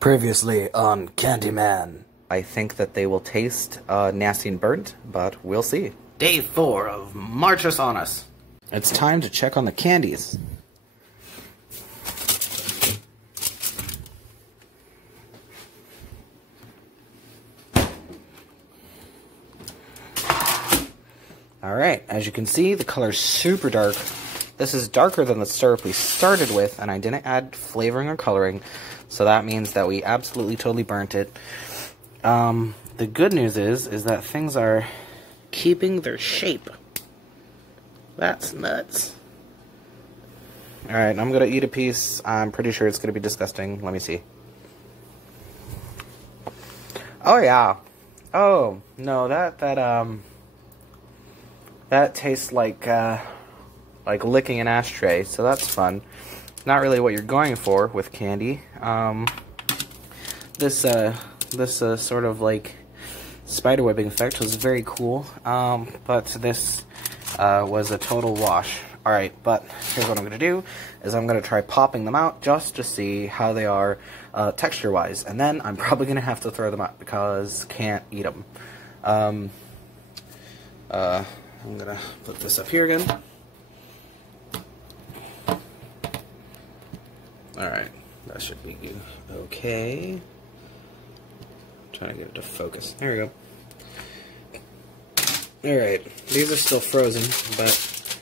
Previously on Candyman. I think that they will taste nasty and burnt, but we'll see. Day 4 of March Us On Us. It's time to check on the candies. Alright, as you can see, the color's super dark. This is darker than the syrup we started with, and I didn't add flavoring or coloring, so that means that we absolutely totally burnt it. The good news is that things are keeping their shape. That's nuts. Alright, I'm gonna eat a piece. I'm pretty sure it's gonna be disgusting. Let me see. Oh yeah. Oh, no, that tastes like licking an ashtray, so that's fun. Not really what you're going for with candy. This sort of like spiderwebbing effect was very cool, but this was a total wash. Alright, but here's what I'm going to do, is I'm going to try popping them out just to see how they are texture-wise, and then I'm probably going to have to throw them out because can't eat them. I'm going to put this up here again. Alright, that should be good. Okay. I'm trying to get it to focus. There we go. Alright, these are still frozen, but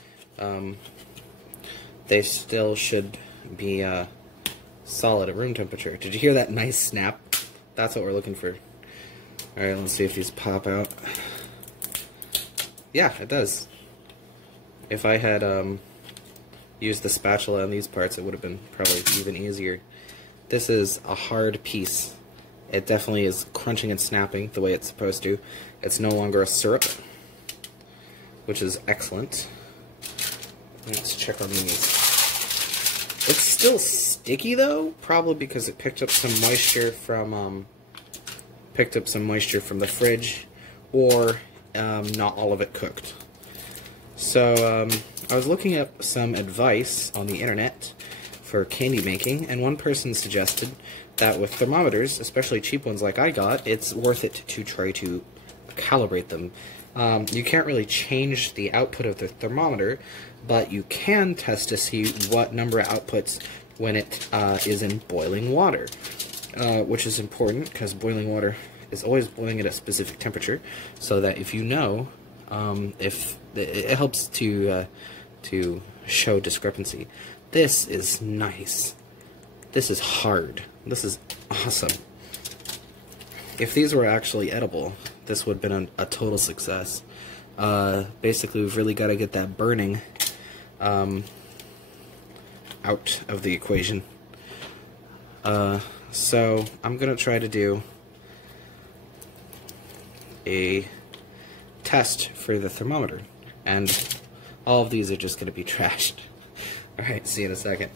they still should be solid at room temperature. Did you hear that nice snap? That's what we're looking for. Alright, let's see if these pop out. Yeah, it does. If I had used the spatula on these parts, it would have been probably even easier. This is a hard piece. It definitely is crunching and snapping the way it's supposed to. It's no longer a syrup, which is excellent. Let's check on these. It's still sticky though, probably because it picked up some moisture from the fridge, or not all of it cooked. So I was looking up some advice on the internet for candy making, and one person suggested that with thermometers, especially cheap ones like I got, it's worth it to try to calibrate them. You can't really change the output of the thermometer, but you can test to see what number it outputs when it is in boiling water, which is important because boiling water is always boiling at a specific temperature, so that if you know, if it helps to show discrepancy. This is nice. This is hard. This is awesome. If these were actually edible, this would have been a total success. Basically, we've really got to get that burning out of the equation. So I'm going to try to do a test for the thermometer, and all of these are just going to be trashed. Alright, see you in a second.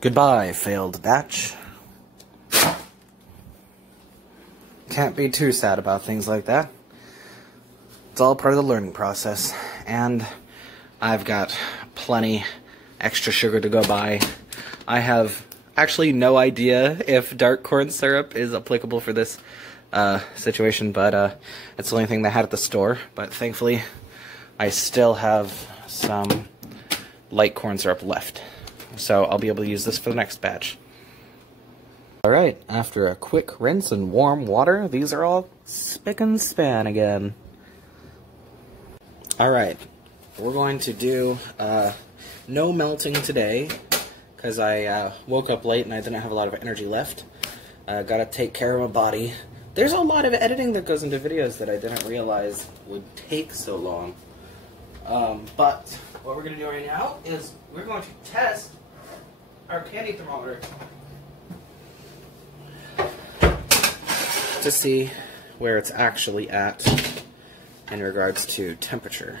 Goodbye, failed batch. Can't be too sad about things like that. It's all part of the learning process, and I've got plenty extra sugar to go by. I have actually no idea if dark corn syrup is applicable for this situation, but it's the only thing they had at the store. But thankfully, I still have some light corn syrup left. So I'll be able to use this for the next batch. Alright, after a quick rinse in warm water, these are all spick and span again. Alright, we're going to do no melting today, because I woke up late and I didn't have a lot of energy left. Gotta take care of my body. There's a lot of editing that goes into videos that I didn't realize would take so long. But what we're going to do right now is we're going to test our candy thermometer. just to see where it's actually at in regards to temperature.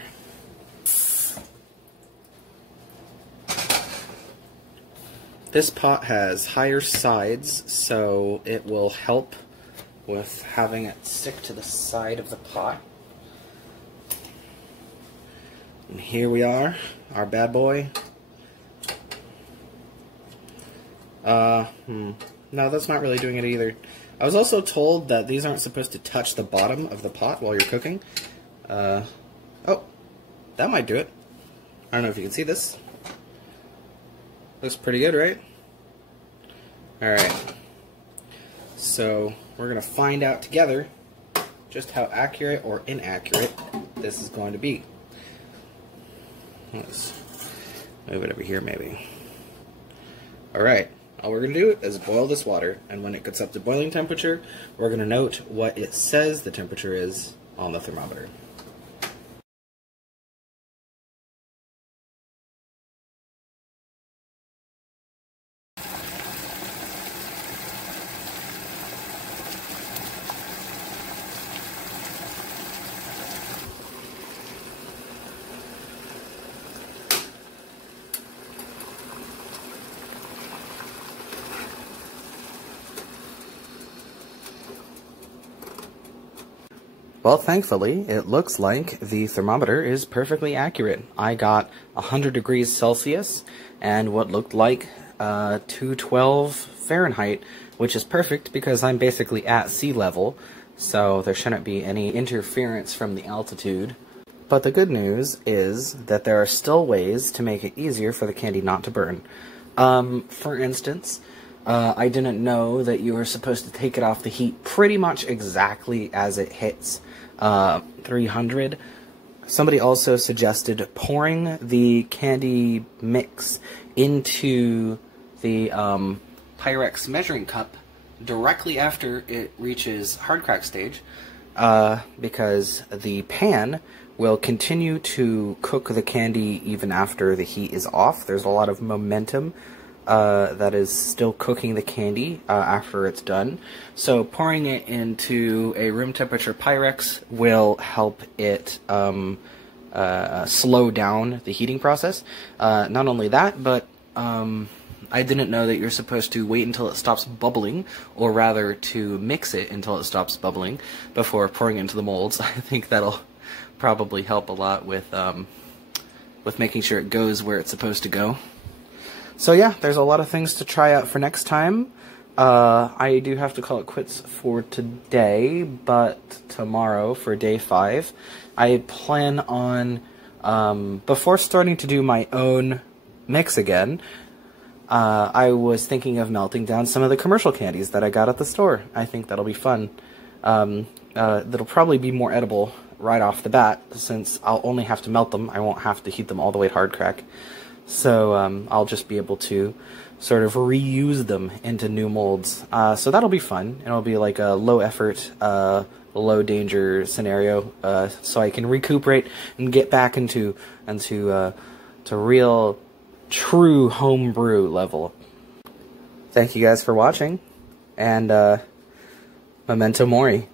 This pot has higher sides, so it will help with having it stick to the side of the pot. And here we are, our bad boy. No, that's not really doing it either. I was also told that these aren't supposed to touch the bottom of the pot while you're cooking. Oh, that might do it. I don't know if you can see this. Looks pretty good, right? Alright. So, we're going to find out together just how accurate or inaccurate this is going to be. Let's move it over here, maybe. Alright. All we're going to do is boil this water, and when it gets up to boiling temperature, we're going to note what it says the temperature is on the thermometer. Well, thankfully, it looks like the thermometer is perfectly accurate. I got 100 degrees Celsius and what looked like 212 Fahrenheit, which is perfect because I'm basically at sea level, so there shouldn't be any interference from the altitude. But the good news is that there are still ways to make it easier for the candy not to burn. For instance, I didn't know that you were supposed to take it off the heat pretty much exactly as it hits 300. Somebody also suggested pouring the candy mix into the Pyrex measuring cup directly after it reaches hard crack stage, because the pan will continue to cook the candy even after the heat is off. There's a lot of momentum that is still cooking the candy after it's done. So pouring it into a room temperature Pyrex will help it slow down the heating process. Not only that, but I didn't know that you're supposed to wait until it stops bubbling, or rather to mix it until it stops bubbling before pouring it into the molds. I think that'll probably help a lot with making sure it goes where it's supposed to go. So yeah, there's a lot of things to try out for next time. I do have to call it quits for today, but tomorrow for day 5, I plan on, before starting to do my own mix again, I was thinking of melting down some of the commercial candies that I got at the store. I think that'll be fun. That'll probably be more edible right off the bat, since I'll only have to melt them. I won't have to heat them all the way to hard crack. So I'll just be able to sort of reuse them into new molds. So that'll be fun. It'll be like a low effort, low danger scenario, so I can recuperate and get back into to real, true homebrew level. Thank you guys for watching, and memento mori.